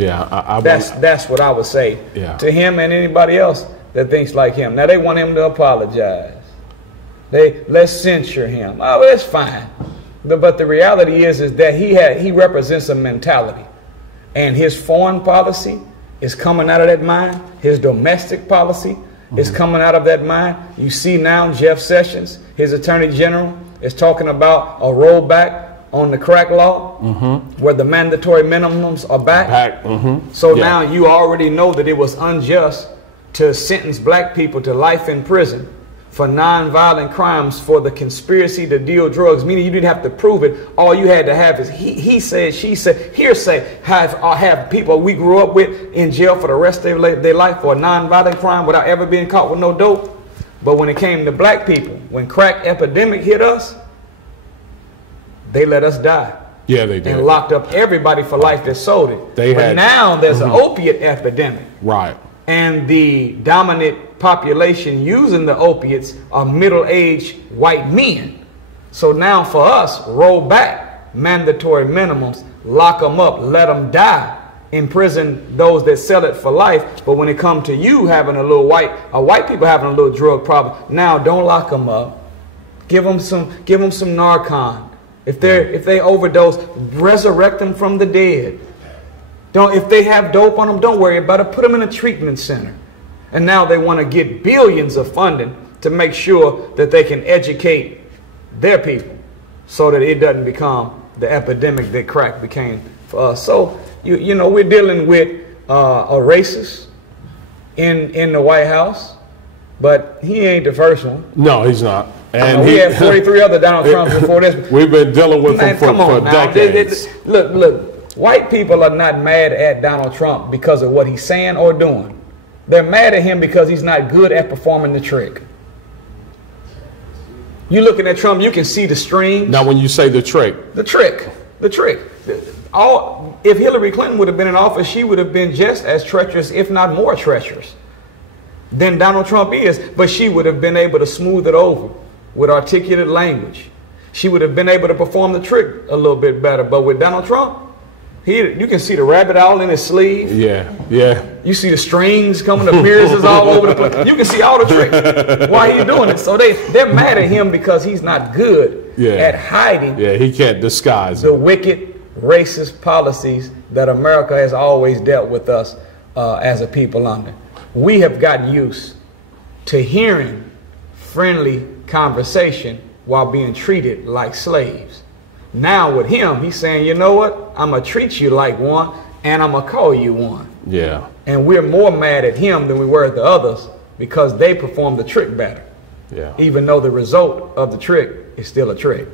Yeah, that's what I would say to him and anybody else that thinks like him. Now they want him to apologize. Let's censure him. Oh, that's fine. But the reality is that he represents a mentality, and his foreign policy is coming out of that mind. His domestic policy is coming out of that mind. You see now Jeff Sessions, his attorney general, is talking about a rollback on the crack law, where the mandatory minimums are back. So now you already know that it was unjust to sentence black people to life in prison for non-violent crimes for the conspiracy to deal drugs, meaning you didn't have to prove it. All you had to have is he said, she said, hearsay. Have people we grew up with in jail for the rest of their life for a non-violent crime without ever being caught with no dope. But when it came to black people, when crack epidemic hit us, they let us die. Yeah, they did. And locked up everybody for life that sold it. But now there's an opiate epidemic. Right. And the dominant population using the opiates are middle-aged white men. So now for us, roll back mandatory minimums, lock them up, let them die, imprison those that sell it for life. But when it comes to you having a little white people having a little drug problem, now don't lock them up. Give them some Narcan. If they overdose, resurrect them from the dead. If they have dope on them, don't worry about it. Put them in a treatment center. And now they want to get billions of funding to make sure that they can educate their people so that it doesn't become the epidemic that crack became for us. So, you know, we're dealing with a racist in the White House, but he ain't the first one. No, he's not. And we had 43 other Donald Trumps before this. We've been dealing with him for decades. Look, white people are not mad at Donald Trump because of what he's saying or doing. They're mad at him because he's not good at performing the trick. You looking at Trump, you can see the strings. Now, when you say the trick. If Hillary Clinton would have been in office, she would have been just as treacherous, if not more treacherous, than Donald Trump is. But she would have been able to smooth it over with articulate language. She would have been able to perform the trick a little bit better. But with Donald Trump, you can see the rabbit all in his sleeve. Yeah. You see the strings coming, the piercings all over the place. You can see all the tricks while he's doing it. So they're mad at him because he's not good at hiding. Yeah, he can't disguise the wicked, racist policies that America has always dealt with us as a people under. We have gotten used to hearing friendly conversation while being treated like slaves. Now with him, he's saying, you know what? I'm going to treat you like one, and I'm going to call you one. Yeah. And we're more mad at him than we were at the others because they performed the trick better. Yeah. Even though the result of the trick is still a trick.